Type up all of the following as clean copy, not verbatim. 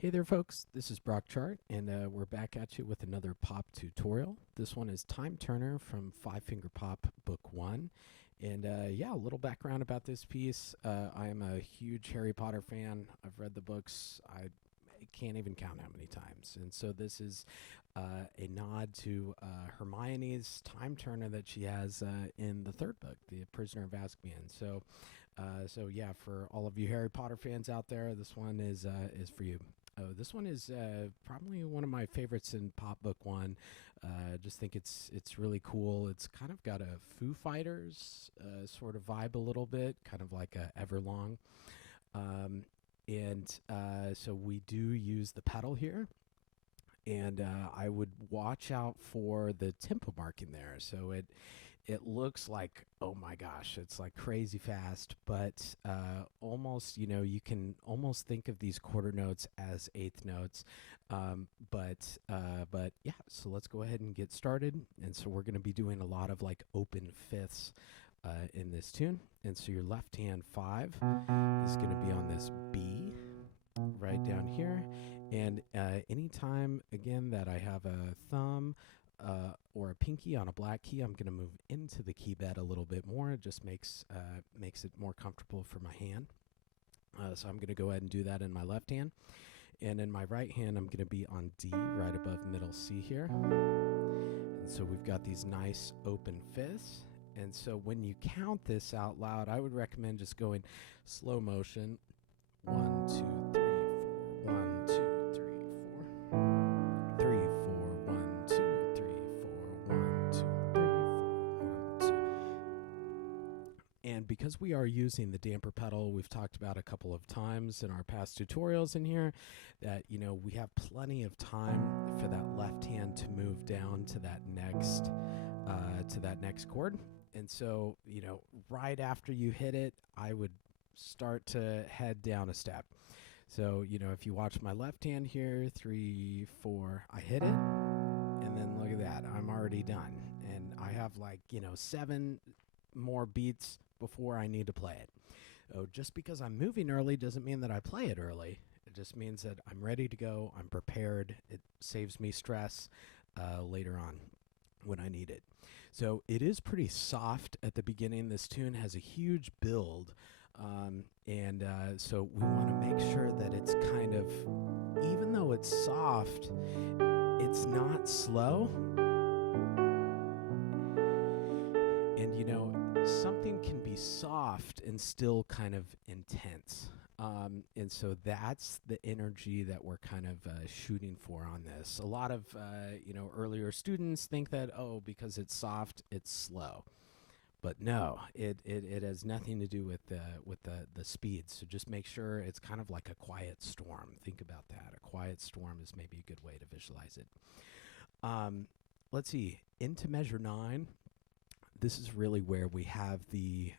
Hey there, folks. This is Brock Chart, and we're back at you with another pop tutorial. This one is Time Turner from Five Finger Pop Book 1. And yeah, a little background about this piece. I am a huge Harry Potter fan. I've read the books. I can't even count how many times. And so this is a nod to Hermione's Time Turner that she has in the third book, The Prisoner of Azkaban. So yeah, for all of you Harry Potter fans out there, this one is for you. This one is probably one of my favorites in Pop Book 1. Just think it's really cool. It's kind of got a Foo Fighters sort of vibe a little bit, kind of like a Everlong. So we do use the pedal here. And I would watch out for the tempo marking there. So it looks like, oh my gosh, it's like crazy fast, but almost, you can almost think of these quarter notes as eighth notes. But yeah, so let's go ahead and get started. And so we're going to be doing a lot of like open fifths in this tune. And so your left hand 5 is going to be on this B right down here. And anytime, again, that I have a thumb or a pinky on a black key, I'm going to move into the key bed a little bit more. It just makes it more comfortable for my hand. So I'm going to go ahead and do that in my left hand. And in my right hand, I'm going to be on D, right above middle C here. And so we've got these nice open fifths. And so when you count this out loud, I would recommend just going slow motion. 1, 2, 3, 4. 1, 2, 3, 4. 3, 4. 1, 2, 3, 4. 1, 2, 3, 4. 1, 2. And because we are using the damper pedal, we've talked about a couple of times in our past tutorials in here that, we have plenty of time for that left hand to move down to that next chord. And so, right after you hit it, I would start to head down a step. So, if you watch my left hand here, 3, 4, I hit it, and then look at that, I'm already done. And I have 7 more beats before I need to play it. Oh, just because I'm moving early doesn't mean that I play it early. It just means that I'm ready to go, I'm prepared. It saves me stress later on when I need it. So it is pretty soft at the beginning. This tune has a huge build. So we want to make sure that it's kind of, even though it's soft, it's not slow. And something can be soft and still kind of intense. And so that's the energy that we're kind of shooting for on this. A lot of, earlier students think that, because it's soft, it's slow. But no, it has nothing to do with the speed. So just make sure it's kind of like a quiet storm. Think about that. A quiet storm is maybe a good way to visualize it. Let's see. Into measure 9. This is really where we have the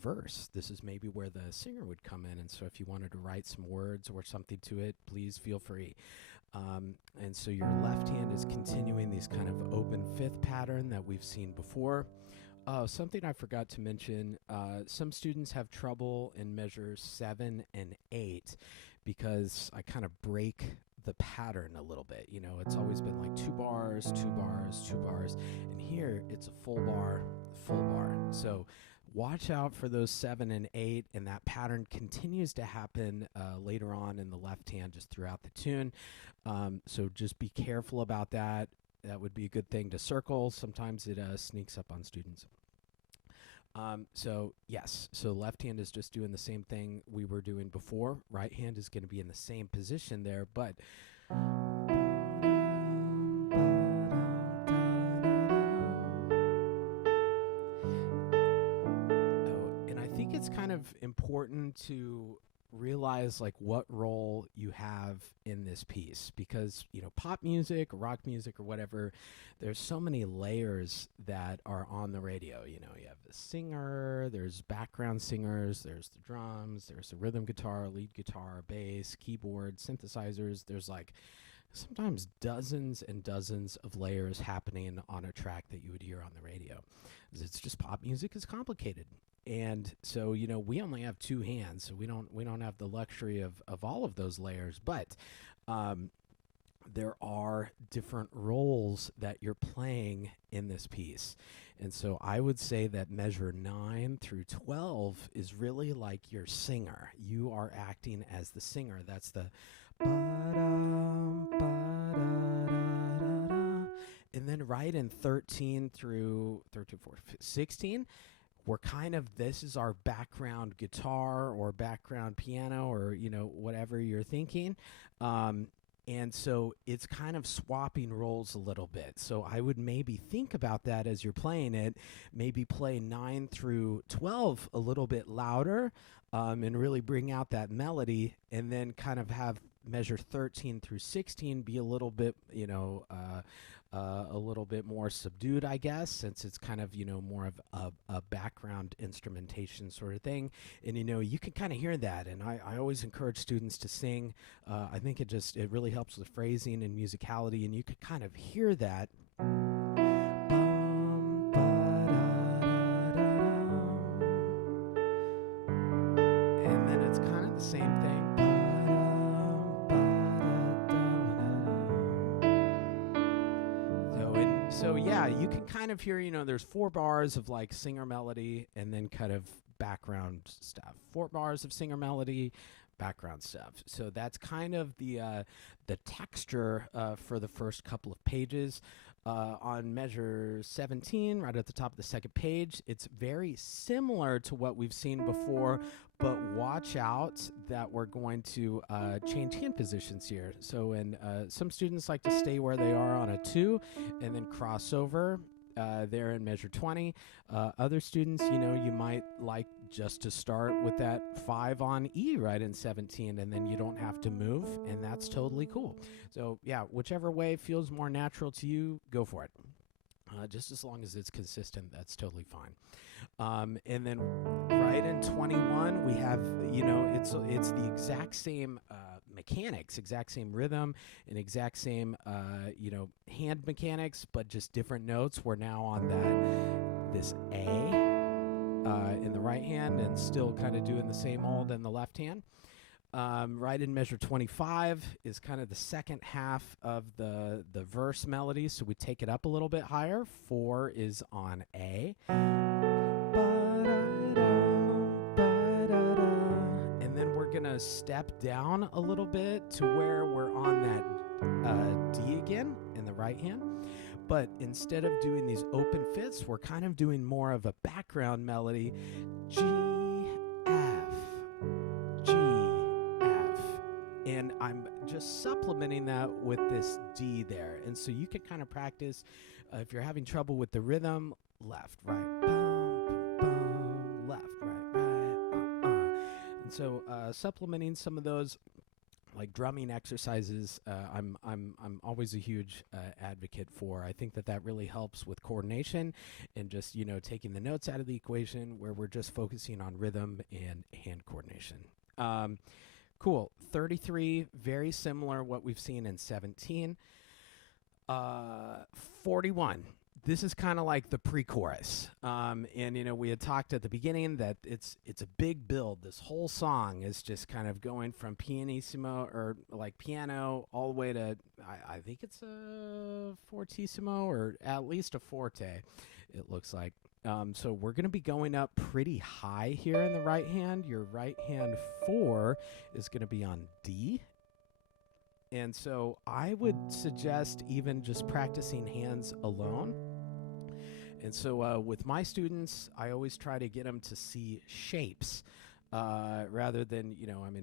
verse. This is maybe where the singer would come in. And so if you wanted to write some words or something to it, please feel free. And so your left hand is continuing these kind of open fifth pattern that we've seen before. Something I forgot to mention, some students have trouble in measures 7 and 8 because I kind of break the pattern a little bit. It's always been like 2 bars, 2 bars, 2 bars, and here it's a full bar, full bar. So watch out for those 7 and 8, and that pattern continues to happen later on in the left hand just throughout the tune. So just be careful about that. That would be a good thing to circle. Sometimes it sneaks up on students. So yes, so left hand is just doing the same thing we were doing before. Right hand is going to be in the same position there, but and I think it's kind of important to realize what role you have in this piece, because pop music, rock music, or whatever, there's so many layers that are on the radio. You have the singer, there's background singers, there's the drums, there's the rhythm guitar, lead guitar, bass, keyboard, synthesizers. There's sometimes dozens and dozens of layers happening on a track that you would hear on the radio. It's just pop music is complicated. And so, we only have two hands, so we don't have the luxury of all of those layers. But um, there are different roles that you're playing in this piece. And so I would say that measure 9 through 12 is really like your singer. You are acting as the singer. That's the ba-dum, ba-da-da-da-da. And then right in 13 through 16, we're this is our background guitar or background piano or, whatever you're thinking. And so it's kind of swapping roles a little bit. So I would maybe think about that as you're playing it. Maybe play 9 through 12 a little bit louder and really bring out that melody, and then kind of have measure 13 through 16 be a little bit, a little bit more subdued, I guess, since it's kind of, more of a background instrumentation sort of thing. And, you can kind of hear that. And I always encourage students to sing. I think it really helps with phrasing and musicality. And you could kind of hear that. Bum, ba-da-da-da-dum. And then it's kind of the same thing. So yeah, you can kind of hear, there's 4 bars of like singer melody and then kind of background stuff. 4 bars of singer melody, background stuff. So that's kind of the texture for the first couple of pages. On measure 17, right at the top of the second page, it's very similar to what we've seen before, but watch out that we're going to change hand positions here. So some students like to stay where they are on a 2 and then cross over there in measure 20. Other students, you might like just to start with that 5 on E right in 17, and then you don't have to move, and that's totally cool. So yeah, whichever way feels more natural to you, go for it. Just as long as it's consistent, that's totally fine. And then right in 21, we have, it's the exact same mechanics, exact same rhythm, and exact same, hand mechanics, but just different notes. We're now on this A in the right hand, and still kind of doing the same old in the left hand. Right in measure 25 is kind of the second half of the verse melody, so we take it up a little bit higher. 4 is on A. And then we're going to step down a little bit to where we're on that D again in the right hand. But instead of doing these open fifths, we're kind of doing more of a background melody. G, F, G, F. And I'm just supplementing that with this D there. And so you can kind of practice, if you're having trouble with the rhythm, left, right, bum, bum, left, right, And so supplementing some of those like drumming exercises, I'm always a huge advocate for. I think that really helps with coordination and just, taking the notes out of the equation where we're just focusing on rhythm and hand coordination. Cool. 33, very similar what we've seen in 17. 41. This is kind of like the pre-chorus. And, we had talked at the beginning that it's a big build. This whole song is just kind of going from pianissimo or like piano all the way to, I think it's a fortissimo or at least a forte, it looks like. So we're going to be going up pretty high here in the right hand. Your right hand 4 is going to be on D. And so I would suggest even just practicing hands alone. And so with my students, I always try to get them to see shapes rather than,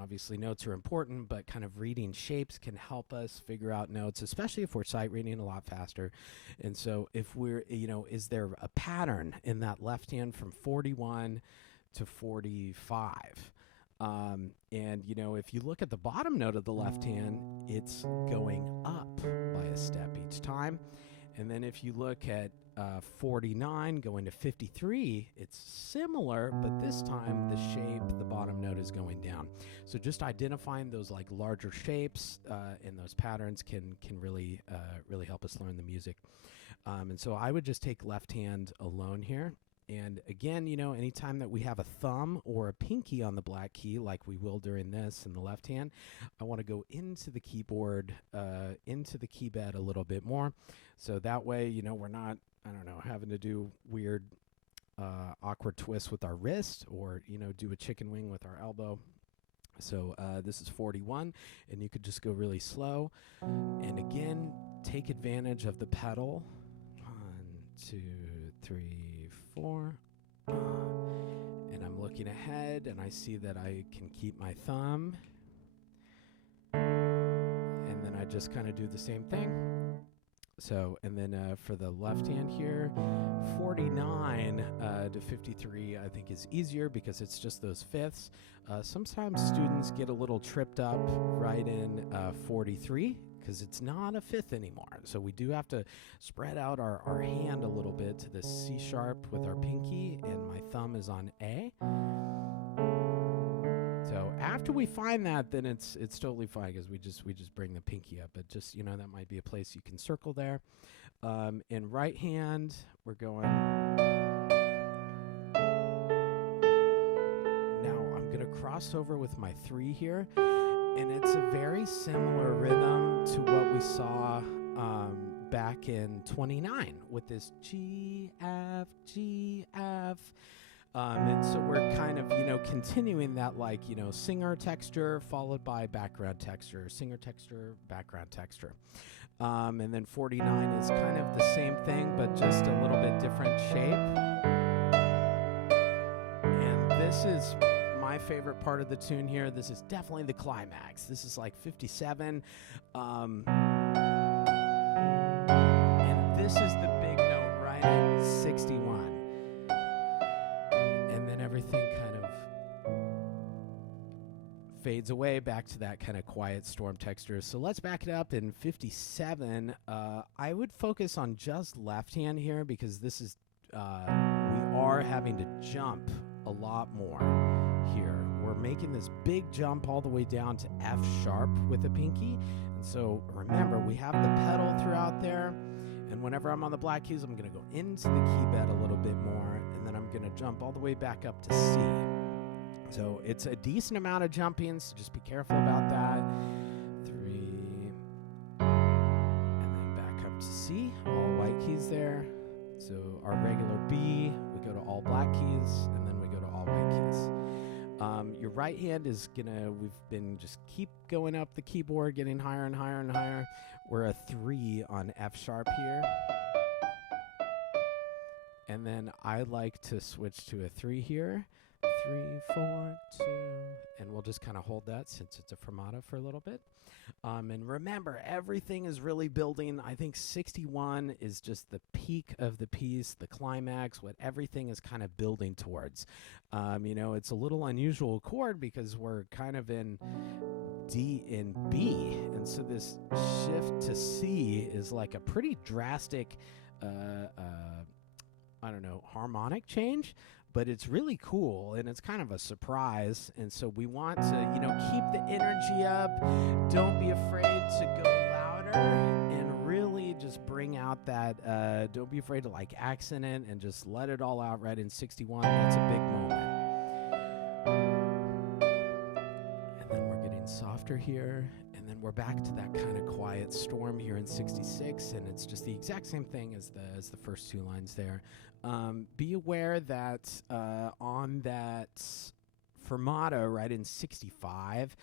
obviously notes are important, but kind of reading shapes can help us figure out notes, especially if we're sight reading a lot faster. And so if we're, is there a pattern in that left hand from 41 to 45? And, if you look at the bottom note of the left hand, it's going up by a step each time. And then if you look at 49 going to 53, it's similar, but this time the shape, the bottom note is going down. So just identifying those like larger shapes and those patterns can really help us learn the music. And so I would just take left hand alone here. And again, anytime that we have a thumb or a pinky on the black key, like we will during this in the left hand, I want to go into the keyboard, into the key bed a little bit more. So that way, we're not, having to do weird, awkward twists with our wrist or, do a chicken wing with our elbow. So this is 41, and you could just go really slow. And again, take advantage of the pedal. 1, 2, 3, 4. And I'm looking ahead, and I see that I can keep my thumb. And then I just kind of do the same thing. So, and then for the left hand here, 49 to 53 I think is easier because it's just those fifths. Sometimes students get a little tripped up right in 43 because it's not a fifth anymore. So we do have to spread out our hand a little bit to the C sharp with our pinky, and my thumb is on A. So after we find that, then it's totally fine because we just bring the pinky up. But just, that might be a place you can circle there. In right hand, we're going. Now I'm going to cross over with my 3 here. And it's a very similar rhythm to what we saw back in 29 with this G, F, G, F. And so we're kind of, continuing that singer texture followed by background texture, singer texture, background texture. And then 49 is kind of the same thing, but just a little bit different shape. And this is my favorite part of the tune here. This is definitely the climax. This is like 57. And this is the big note right at 61. Everything kind of fades away back to that kind of quiet storm texture. So let's back it up in 57. I would focus on just left hand here because this is, we are having to jump a lot more here. We're making this big jump all the way down to F sharp with a pinky. And so remember, we have the pedal throughout there. And whenever I'm on the black keys, I'm going to go into the key bed a little bit more. And then I'm going to jump all the way back up to C. So it's a decent amount of jumping, so just be careful about that. 3. And then back up to C, all white keys there. So our regular B, we go to all black keys, and then we go to all white keys. Your right hand is we've been just keep going up the keyboard, getting higher and higher and higher. We're a 3 on F sharp here. And then I like to switch to a 3 here. 3, 4, 2, and we'll just kind of hold that since it's a fermata for a little bit. And remember, everything is really building. I think 61 is just the peak of the piece, the climax, what everything is kind of building towards. It's a little unusual chord because we're kind of in D and B, and so this shift to C is like a pretty drastic, harmonic change. But it's really cool, and it's kind of a surprise. And so we want to, keep the energy up. Don't be afraid to go louder and really just bring out that, don't be afraid to accent it and just let it all out right in 61. That's a big moment. And then we're getting softer here. And then we're back to that kind of quiet storm here in 66. And it's just the exact same thing as the first 2 lines there. Be aware that on that fermata right in 65,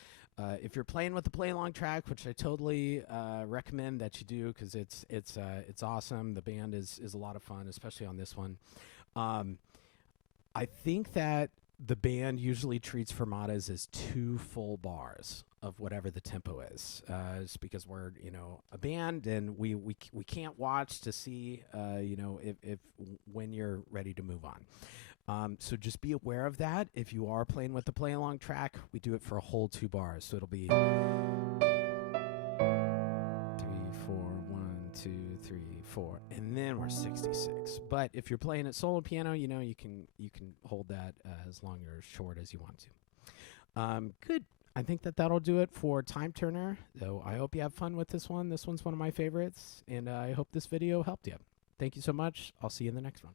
if you're playing with the play along track, which I totally recommend that you do because it's awesome. The band is a lot of fun, especially on this one. I think that the band usually treats fermatas as 2 full bars of whatever the tempo is. It's because we're, a band and we can't watch to see, if when you're ready to move on. So just be aware of that. If you are playing with the play along track, we do it for a whole 2 bars. So it'll be 3, 4, 1, 2, 3, 4, and then we're 66. But if you're playing at solo piano, you can hold that as long or short as you want to. Good. I think that'll do it for Time Turner. So I hope you have fun with this one. This one's one of my favorites, and I hope this video helped you. Thank you so much. I'll see you in the next one.